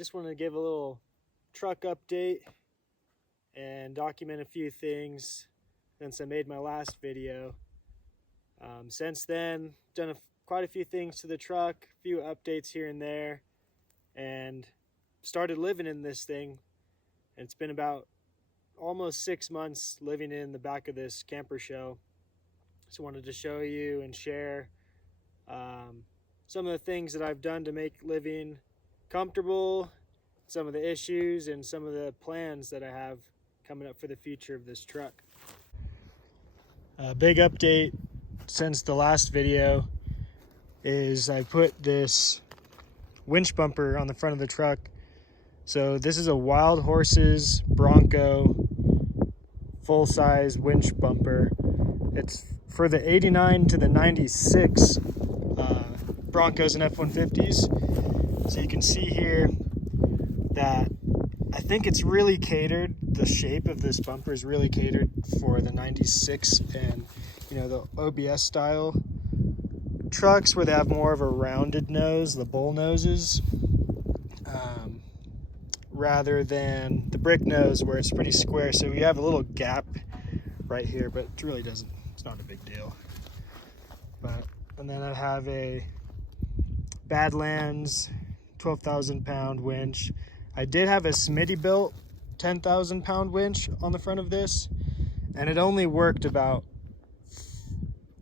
just wanted to give a little truck update and document a few things since I made my last video. Since then, done quite a few things to the truck, a few updates here and there, and started living in this thing. And it's been about almost 6 months living in the back of this camper shell. So wanted to show you and share some of the things that I've done to make living comfortable, some of the issues, and some of the plans that I have coming up for the future of this truck. A big update since the last video is I put this winch bumper on the front of the truck. So this is a Wild Horses Bronco full-size winch bumper. It's for the 89 to the 96 Broncos and F-150s. So you can see here that I think it's really catered, the shape of this bumper is really catered for the 96 and, you know, the OBS style trucks where they have more of a rounded nose, the bull noses, rather than the brick nose where it's pretty square. So we have a little gap right here, but it really doesn't, it's not a big deal. And then I have a Badlands 12,000 pound winch. I did have a Smitty built 10,000 pound winch on the front of this, and it only worked about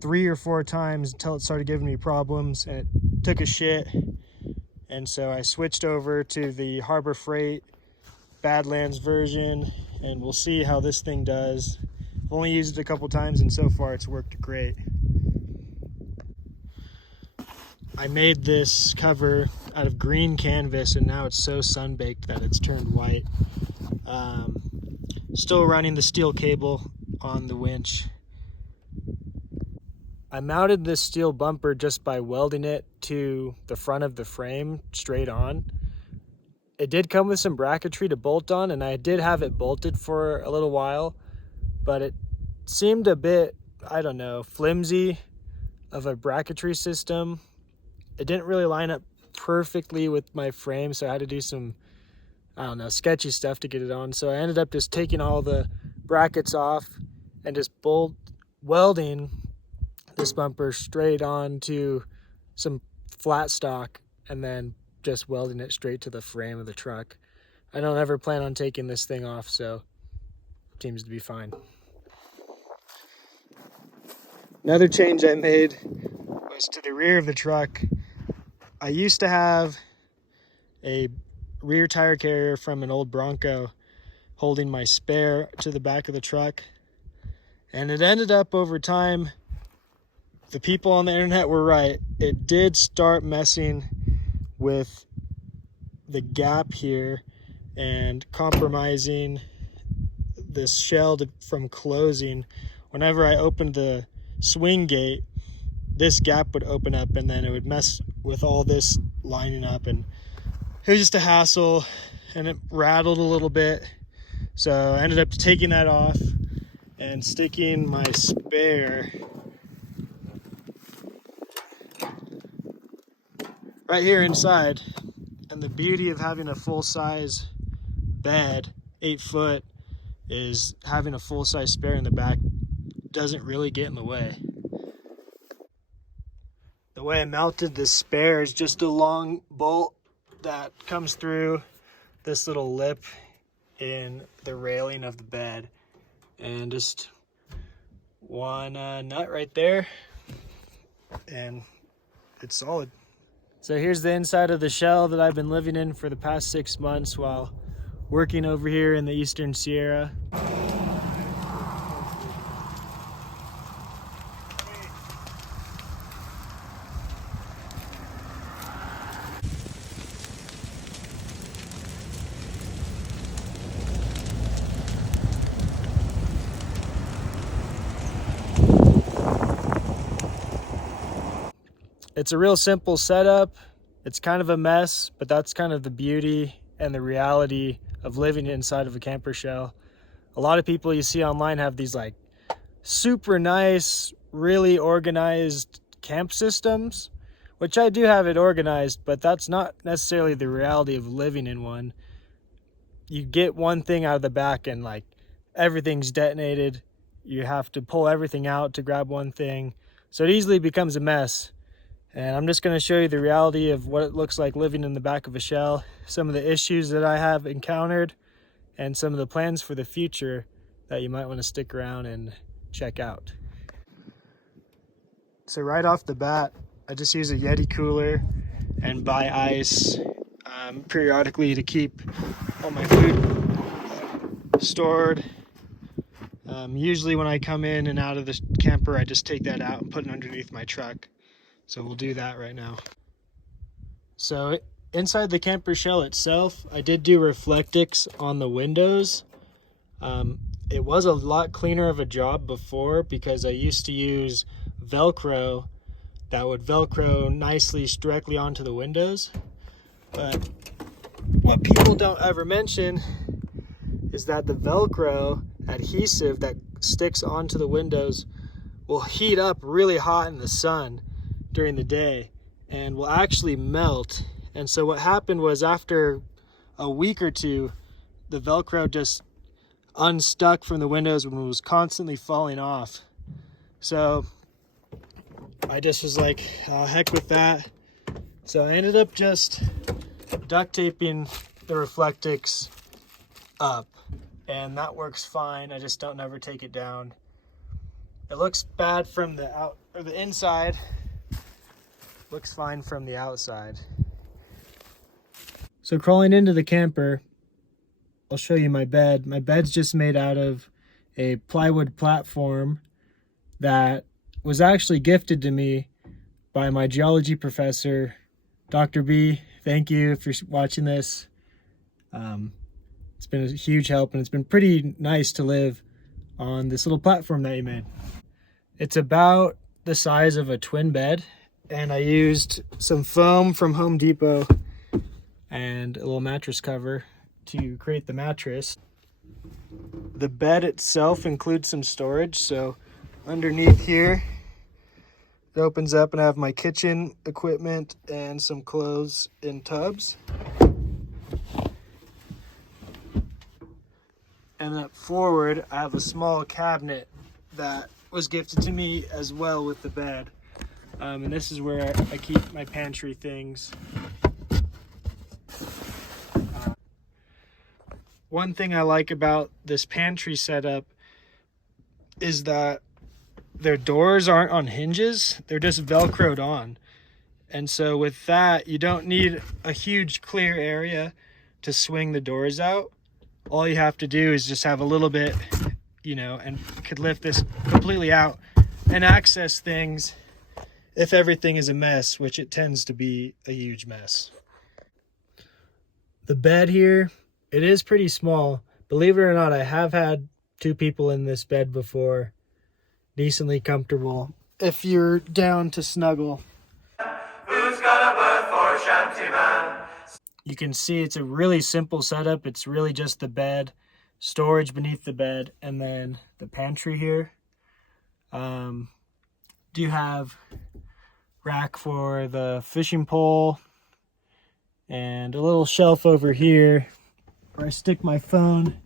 3 or 4 times until it started giving me problems and it took a shit. And so I switched over to the Harbor Freight Badlands version, and we'll see how this thing does. I've only used it a couple times and so far it's worked great. I made this cover out of green canvas and now it's so sun-baked that it's turned white. Still running the steel cable on the winch. I mounted this steel bumper just by welding it to the front of the frame straight on. It did come with some bracketry to bolt on, and I did have it bolted for a little while, but it seemed a bit, I don't know, flimsy of a bracketry system. It didn't really line up perfectly with my frame, so I had to do some, I don't know, sketchy stuff to get it on. So I ended up just taking all the brackets off and just welding this bumper straight onto some flat stock and then just welding it straight to the frame of the truck. I don't ever plan on taking this thing off, so it seems to be fine. Another change I made was to the rear of the truck. I used to have a rear tire carrier from an old Bronco holding my spare to the back of the truck, and it ended up over time, the people on the internet were right, it did start messing with the gap here and compromising this shell from closing. Whenever I opened the swing gate, this gap would open up and then it would mess with all this lining up, and it was just a hassle and it rattled a little bit. So I ended up taking that off and sticking my spare right here inside. And the beauty of having a full-size bed, 8 foot, is having a full-size spare in the back doesn't really get in the way. The way I mounted this spare is just a long bolt that comes through this little lip in the railing of the bed, and just one nut right there, and it's solid. So here's the inside of the shell that I've been living in for the past 6 months while working over here in the Eastern Sierra. It's a real simple setup. It's kind of a mess, but that's kind of the beauty and the reality of living inside of a camper shell. A lot of people you see online have these like super nice, really organized camp systems which I do have it organized, but that's not necessarily the reality of living in one. You get one thing out of the back and like everything's detonated. You have to pull everything out to grab one thing. So it easily becomes a mess. And I'm just going to show you the reality of what it looks like living in the back of a shell, some of the issues that I have encountered, and some of the plans for the future that you might want to stick around and check out. So right off the bat, I just use a Yeti cooler and buy ice periodically to keep all my food stored. Usually when I come in and out of the camper, I just take that out and put it underneath my truck. So we'll do that right now. So inside the camper shell itself, I did do Reflectix on the windows. It was a lot cleaner of a job before because I used to use Velcro that would Velcro nicely directly onto the windows. But what people don't ever mention is that the Velcro adhesive that sticks onto the windows will heat up really hot in the sun during the day and will actually melt. And so what happened was after a week or two, the Velcro just unstuck from the windows when it was constantly falling off. So I just was like, heck with that. So I ended up just duct taping the Reflectix up, and that works fine. I just don't ever take it down. It looks bad from the inside. Looks fine from the outside. So crawling into the camper, I'll show you my bed. My bed's just made out of a plywood platform that was actually gifted to me by my geology professor, Dr. B. Thank you if you're watching this. It's been a huge help, and it's been pretty nice to live on this little platform that he made. It's about the size of a twin bed, and I used some foam from Home Depot and a little mattress cover to create the mattress. The bed itself includes some storage, so underneath here it opens up and I have my kitchen equipment and some clothes in tubs. And up forward I have a small cabinet that was gifted to me as well with the bed. And this is where I keep my pantry things. One thing I like about this pantry setup is that their doors aren't on hinges, they're just Velcroed on. And so with that, you don't need a huge clear area to swing the doors out. All you have to do is just have a little bit, and could lift this completely out and access things if everything is a mess, which it tends to be a huge mess. The bed here, it is pretty small. Believe it or not, I have had 2 people in this bed before. Decently comfortable if you're down to snuggle. Who's got a word for Shanty Man? You can see it's a really simple setup. It's really just the bed, storage beneath the bed, and then the pantry here. Do have rack for the fishing pole and a little shelf over here where I stick my phone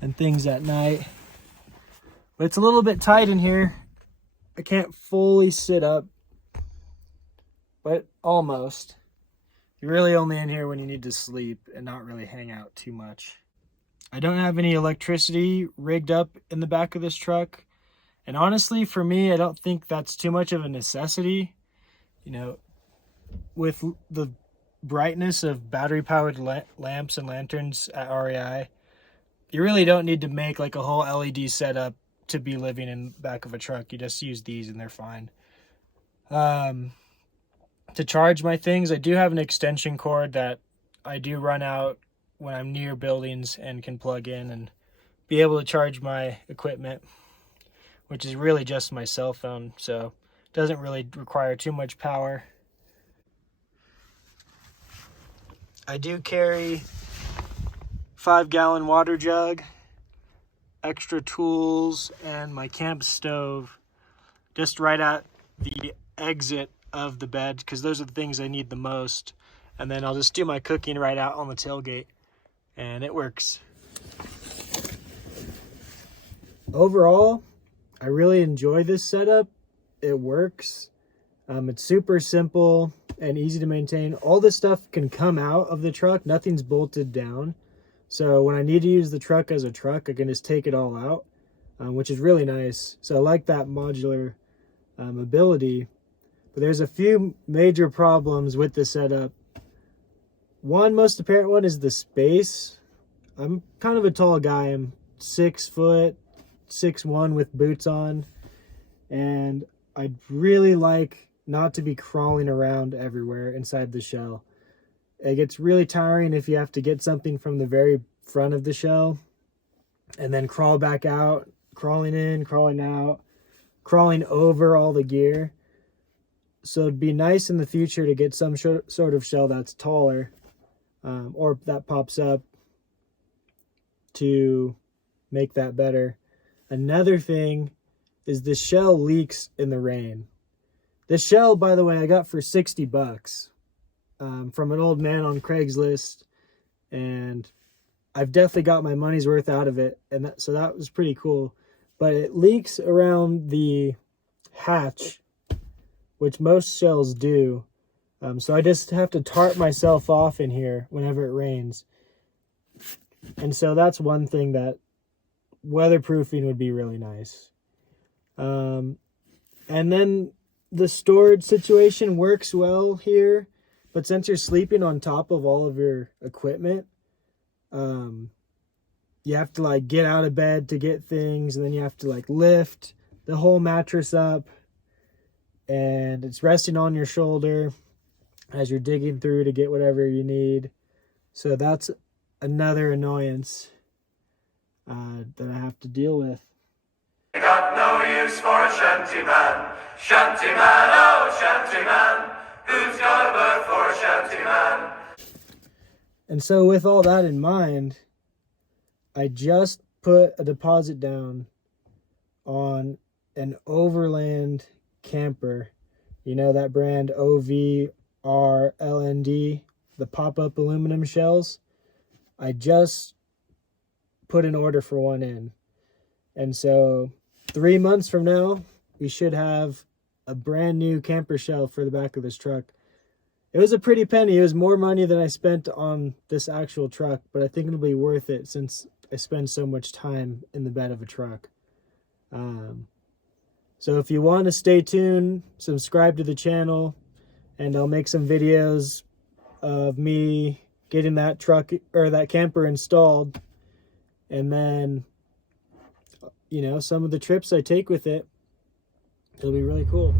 and things at night. But it's a little bit tight in here. I can't fully sit up, but almost. You're really only in here when you need to sleep and not really hang out too much. I don't have any electricity rigged up in the back of this truck. And honestly, for me, I don't think that's too much of a necessity. With the brightness of battery-powered lamps and lanterns at REI, you really don't need to make like a whole LED setup to be living in the back of a truck. You just use these and they're fine. To charge my things, I do have an extension cord that I do run out when I'm near buildings and can plug in and be able to charge my equipment, which is really just my cell phone, so it doesn't really require too much power. I do carry 5-gallon water jug, extra tools, and my camp stove just right at the exit of the bed because those are the things I need the most. And then I'll just do my cooking right out on the tailgate, and it works. Overall, I really enjoy this setup. It works. It's super simple and easy to maintain. All this stuff can come out of the truck. Nothing's bolted down. So when I need to use the truck as a truck, I can just take it all out, which is really nice. So I like that modular ability. But there's a few major problems with the setup. One most apparent one is the space. I'm kind of a tall guy. I'm 6 foot, 6'1" with boots on. And I'd really like not to be crawling around everywhere inside the shell. It gets really tiring if you have to get something from the very front of the shell and then crawl back out, crawling in, crawling out, crawling over all the gear. So it'd be nice in the future to get some sort of shell that's taller, or that pops up to make that better. Another thing is the shell leaks in the rain. This shell, by the way, I got for $60 from an old man on Craigslist, and I've definitely got my money's worth out of it, and so that was pretty cool. But it leaks around the hatch, which most shells do. So I just have to tarp myself off in here whenever it rains. And so that's one thing that weatherproofing would be really nice. And then the storage situation works well here, but since you're sleeping on top of all of your equipment, you have to like get out of bed to get things, and then you have to like lift the whole mattress up, and it's resting on your shoulder as you're digging through to get whatever you need. So that's another annoyance that I have to deal with. Got no use for a shanty man, oh shanty man, who's got a berth for a shanty man? And so with all that in mind, I just put a deposit down on an overland camper. You know that brand OVRLND, the pop-up aluminum shells? I just put an order for one in. And so 3 months from now, we should have a brand new camper shell for the back of this truck. It was a pretty penny. It was more money than I spent on this actual truck, but I think it'll be worth it since I spend so much time in the bed of a truck. So if you want to stay tuned, subscribe to the channel, and I'll make some videos of me getting that truck or that camper installed, and then, you know, some of the trips I take with it. It'll be really cool.